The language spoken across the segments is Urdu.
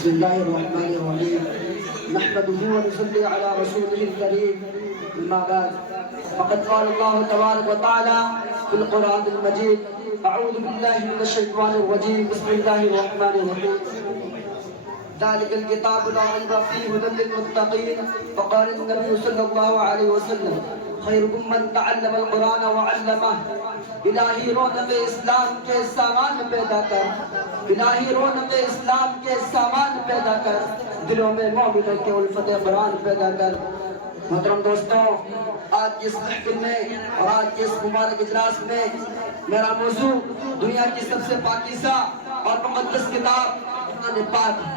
بسم الله الرحمن الرحيم نحمده ونصلي على رسوله الكريم أما بعد فقد قال الله تبارك وتعالى في القرآن المجيد أعوذ بالله من الشيطان الرجيم بسم الله الرحمن الرحيم ذلك الكتاب لا ريب فيه هدى للمتقين وقال النبي صلى الله عليه وسلم خيركم من تعلم القرآن وعلمه الہی رونق اسلام کے سامان پیدا کر الہی رونق اسلام کے سامان پیدا کر دلوں میں مومنوں کے الفت قرآن پیدا کر۔ محترم دوستوں، آج کی اس محفل میں اور آج کے اس مبارک اجلاس میں میرا موضوع دنیا کی سب سے پاکیزہ اور مقدس کتاب قرآن پاک۔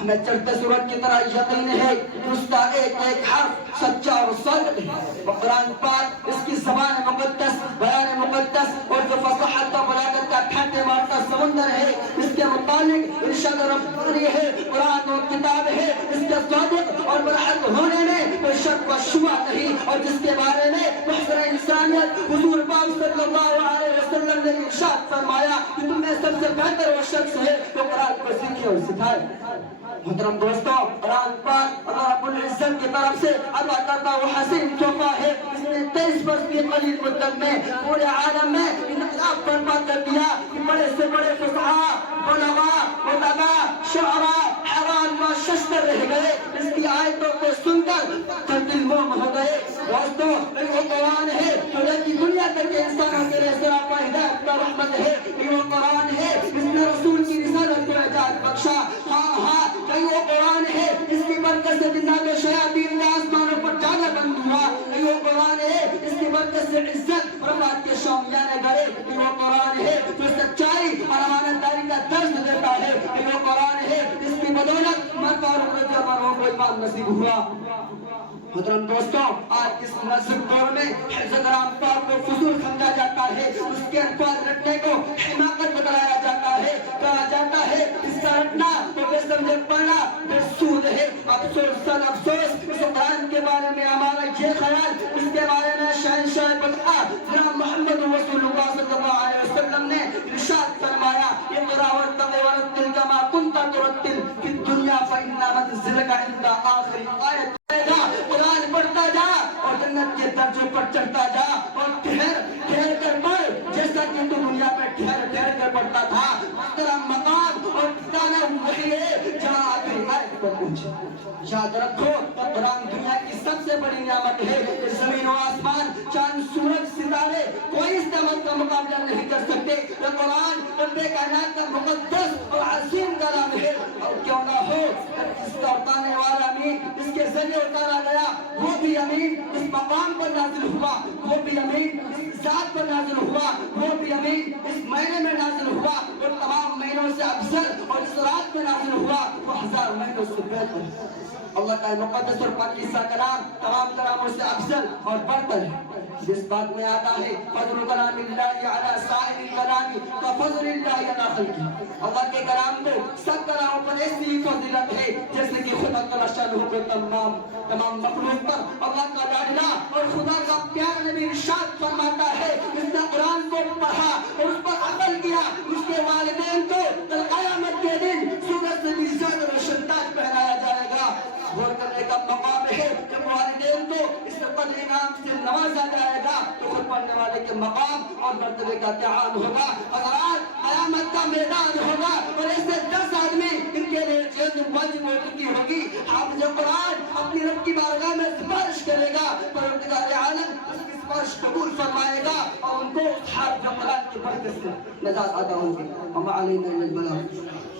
ہمیں چڑھتے سورج کی طرح یقین ہے کہ اس کا ایک ایک حرف سچا اور صادق ہے۔ وہ قرآن پاک، اس کی زبان مقدس، بیان مقدس اور جو فصاحت و بلاغت کا پھینٹے مارتا سمندر ہے، اس کے متعلق ارشاد ربانی ہے، قرآن و کتاب ہے، اس کے صادق اور برحق ہونے میں کوئی شک و شبہ نہیں، اور جس کے بارے میں محضر انسانیت حضور پاک صلی اللہ علیہ وسلم نے ارشاد فرمایا کہ تم میں سب سے بہتر وہ شخص ہے جو قرآن کو سیکھے اور سکھائے۔ محترم دوستوں، قرآن پاک اللہ رب العزت کی طرف سے عطا کرتا وہ حسین تحفہ ہے۔ اس نے 23 برس کی قلیل مدت میں پورے عالم میں انقلاب برپا کر دیا کہ بڑے سے بڑے فصحاء، بلغاء، ادباء، شعراء حیران و ششدر رہ گئے۔ اس کی آیتوں کو سن کر دل موم ہو گئے۔ دوستوں، وہ قرآن ہے جو کی دنیا تک کے انسانوں کے لیے سراپا ہدایت کا رحمت ہے۔ وہ قرآن ہے جس نے رسول کی رسالت کو اعجاز بخشا۔ وہ قرآن ہے اس کی برکت سے جنات و شیاطین کا آسمانوں پر جانا بند ہوا۔ وہ قرآن ہے اس کی برکت سے عزت اور امت کے شامیانے گئے۔ وہ قرآن ہے جو سچائی اور امانتداری کا درس دیتا ہے۔ وہ قرآن ہے جس کی بدولت عمر فاروق رضی اللہ عنہ کو ایمان نصیب ہوا۔ محترم دوستوں، آج اس مناسب دور میں حفظ کلام پاک کو فضول سمجھا جاتا ہے، اس کے الفاظ رٹنے کو حماقت بتلایا جاتا ہے، کہا جاتا ہے اس کا رٹنا تو بے سمجھے پڑھنا بے سود ہے۔ افسوس سن افسوس، اس قرآن کے بارے میں ہمارا یہ خیال، اس کے بارے میں شہنشاہ بدعا جناب محمد رسول اللہ صلی اللہ علیہ وسلم نے ارشاد فرمایا اقرأ وارتقِ ورتل كما كنت ترتل في الدنيا فإن منزلك عند آخر آیت۔ قرآن پڑھتا جا اور جنت کے درجوں پر چڑھتا جا اور ٹھہر کر پڑھ جیسا کہ تو دنیا میں ٹھہر کر پڑھتا تھا۔ تیرا مقام اور ٹھکانہ وہی ہے جہاں آخری آیت پر پہنچے۔ یاد رکھو کہ قرآن دنیا کی سب سے بڑی نعمت ہے۔ زمین و آسمان، چاند، سورج، ستارے کوئی اس نعمت کا مقابلہ نہیں کر سکتے۔ یہ قرآن رب کائنات کا مقدس اور عظیم کلام ہے، اور کیوں نہ ہو اس کا اتارنے والا امین، اس کے ذریعے اتارا گیا وہ بھی امین، اس مقام پر نازل ہوا وہ بھی امین، اس ذات پر نازل ہوا وہ بھی امین، اس مہینے میں نازل ہوا اور تمام مہینوں سے افضل، اور اس رات میں نازل ہوا وہ 1000 مہینوں سے بہتر۔ اللہ کا مقدس اور پاکیزہ کلام تمام کلاموں سے افضل اور برتر ہے۔ جس بات میں آتا ہے فضل کلام اللہ علی سائر الکلام کفضل اللہ علی خلقہ، اللہ کے کلام کو سب کلاموں پر ایسی فضیلت ہے جیسے کہ خدا تعالی شانہ کو تمام مخلوق پر اللہ کا لاڈلا اور خدا کا پیارا نبی ارشاد فرماتا ہے جس نے قرآن کو پڑھا اور اس پر عمل کیا اس کے والدین کو قیامت کے دن سورج سے بھی زیادہ روشن تاج پہنایا جائے گا۔ غور کرنے کا مقام ہے کہ والدین کو اس قدر انعام سے نوازا جائے گا تو خود پڑھنے والے کے مقام اور مرتبے کا تعان ہوگا۔ حضرات، قیامت کا میدان ہوگا اور ایسے 10 آدمی ان کے لیے جلد واجب ہو چکی ہوگی۔ حافظ قرآن اپنی رب کی بارگاہ میں سفارش کرے گا، پروردگار عالم اس کی سفارش قبول فرمائے گا اور ان کو حافظ قرآن کی برکت سے نجات عطا ہوگی۔ وما علینا الا البلاغ۔